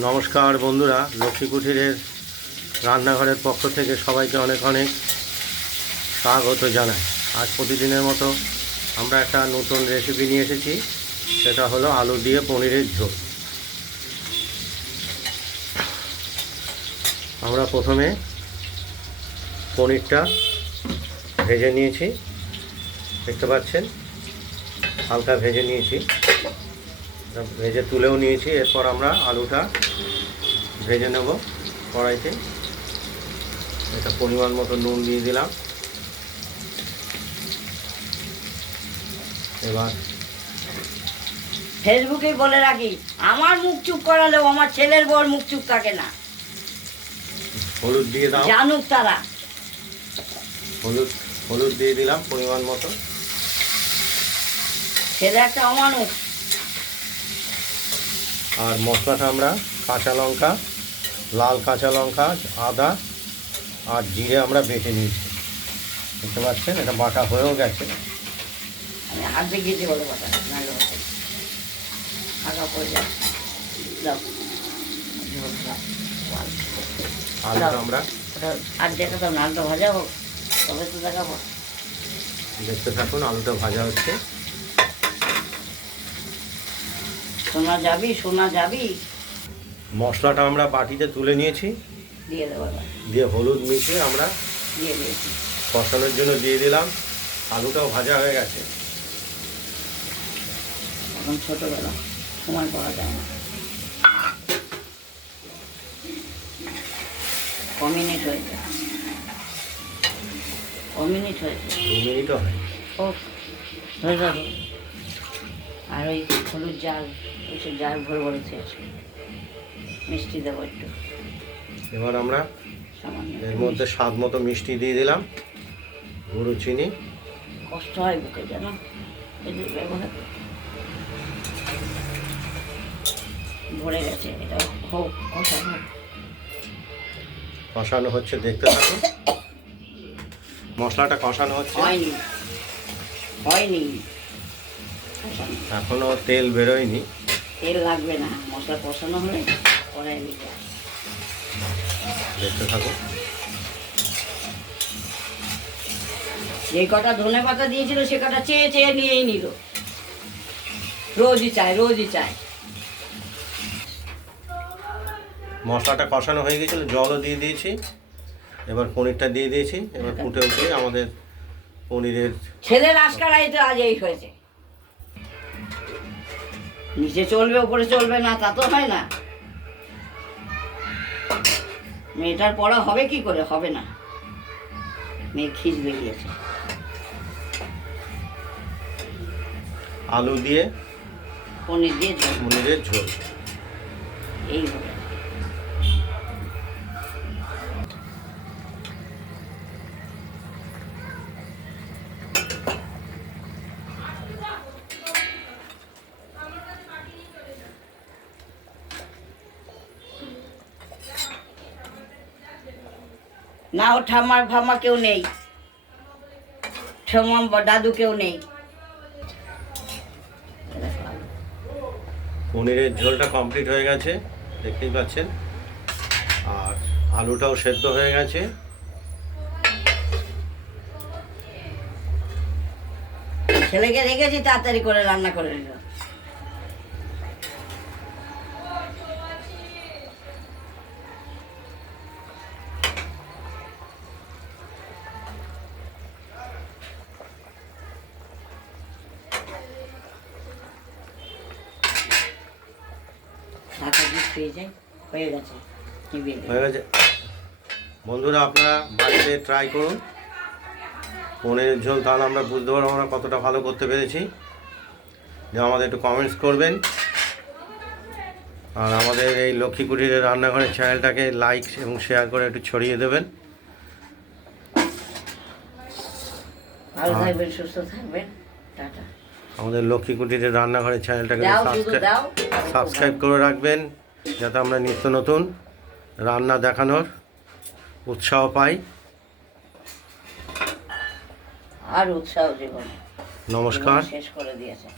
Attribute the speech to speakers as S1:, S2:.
S1: নমস্কার বন্ধুরা, লক্ষ্মী কুঠিরের রান্নাঘরের পক্ষ থেকে সবাইকে অনেক অনেক স্বাগত জানাই। আজ প্রতিদিনের মতো আমরা একটা নতুন রেসিপি নিয়ে এসেছি, সেটা হলো আলু দিয়ে পনিরের ঝোল। আমরা প্রথমে পনিরটা ভেজে নিয়েছি, দেখতে পাচ্ছেন, হালকা ভেজে নিয়েছি। ভেজে তুলেও নিয়েছি এরপর আমরা আলুটা ভেজে নেব কড়াইতে। এটা পরিমাণ মতো নুন দিয়ে দিলাম। এবার
S2: ফেসবুকে বলে রাখি আমার মুখ চুপ করালেও আমার ছেলের বউর মুখ চুপ থাকে না।
S1: হলুদ দিয়ে দাও।
S2: জানুক তারা।
S1: হলুদ হলুদ দিয়ে দিলাম পরিমাণ মতো।
S2: ছেলে একটা অমানুষ।
S1: আর মশলাটা আমরা কাঁচা লঙ্কা লাল কাঁচা লঙ্কা আদা আর জিরে আমরা বেটে নিয়েছি। দেখতে পাচ্ছেন? এটা বাটা হয়েও গেছে।
S2: হাত বলে।
S1: আলুটা আমরা
S2: ওটা আর দেখাতাম আলুটা ভাজা হোক। তবে তো দেখাবো।
S1: দেখতে থাকুন আলুটা ভাজা হচ্ছে।
S2: সোনা যাবি সোনা যাবি।
S1: মশলাটা আমরা বাটিতে তুলে নিয়েছি।
S2: দিয়ে দেবো
S1: দিয়ে হলুদ মিশিয়ে আমরা
S2: দিয়ে দিয়েছি।
S1: কষানোর জন্য দিয়ে দিলাম। আলুটাও ভাজা হয়ে গেছে।
S2: এখন ছোটোবেলা সময় পাওয়া যায় না। ক মিনিট হয়েছে ক মিনিট হয়েছে
S1: দু মিনিটও হয়।
S2: ও যাবে। আর ওই হলুদ জাল এসে জাল ভরে ভরেছে আজকে মিষ্টি দেবো একটু।
S1: এবার আমরা এর মধ্যে স্বাদ মতো মিষ্টি দিয়ে দিলাম। গুঁড়ো চিনি।
S2: কষ্ট হয় বুকে জানো? ভরে গেছে এটা হোক কষা হোক।
S1: কষানো হচ্ছে দেখতে থাকুন। মশলাটা কষানো হচ্ছে।
S2: হয়নি। হয়নি। কষানো।
S1: এখনও তেল বেরোয়নি।
S2: তেল লাগবে না মশলা কষানো হলে কড়াই নিতে
S1: দেখতে
S2: যে কটা ধনে পাতা দিয়েছিল সে কটা চেয়ে চেয়ে নিয়েই নিল। রোজই চায় রোজই চায়।
S1: মশলাটা কষানো হয়ে গেছিল জলও দিয়ে দিয়েছি এবার পনিরটা দিয়ে দিয়েছি এবার ফুটে উঠে আমাদের পনিরের
S2: ছেলের আজকারাই তো আজ এই হয়েছে। নিচে চলবে উপরে চলবে না তা তো হয় না। মেয়েটার পড়া হবে কি করে? হবে না। মেয়ে খিচ বেরিয়েছে।
S1: আলু দিয়ে
S2: পনির দিয়ে ঝোল।
S1: পনিরের ঝোল।
S2: এই না ও ঠাম্মার ফাম্মা কেউ নেই। ঠাম্মা বা দাদু কেউ নেই।
S1: পনিরের ঝোলটা কমপ্লিট হয়ে গেছে দেখতেই পাচ্ছেন। আর আলুটাও সেদ্ধ হয়ে গেছে।
S2: ছেলেকে রেখেছি তাড়াতাড়ি করে রান্না করে নিল। হয়ে গেছে।
S1: হয়ে গেছে। বন্ধুরা আপনারা বাড়িতে ট্রাই করুন। পনিরের ঝোল তাহলে আমরা বুঝতে পারব আমরা কতটা ভালো করতে পেরেছি। যে আমাদের একটু কমেন্টস করবেন। আর আমাদের এই লক্ষ্মী কুটিরের রান্নাঘরের চ্যানেলটাকে লাইক এবং শেয়ার করে একটু ছড়িয়ে দেবেন।
S2: ভালো। থাকবেন সুস্থ থাকবেন। টাটা।
S1: আমাদের লক্ষ্মী কুটিরের রান্নাঘরের চ্যানেলটাকে সাবস্ক্রাইব করে রাখবেন। যাতে আমরা নিত্য নতুন রান্না দেখানোর উৎসাহ পাই।
S2: আর উৎসাহ জীবন।
S1: নমস্কার।
S2: শেষ করে দিয়েছে।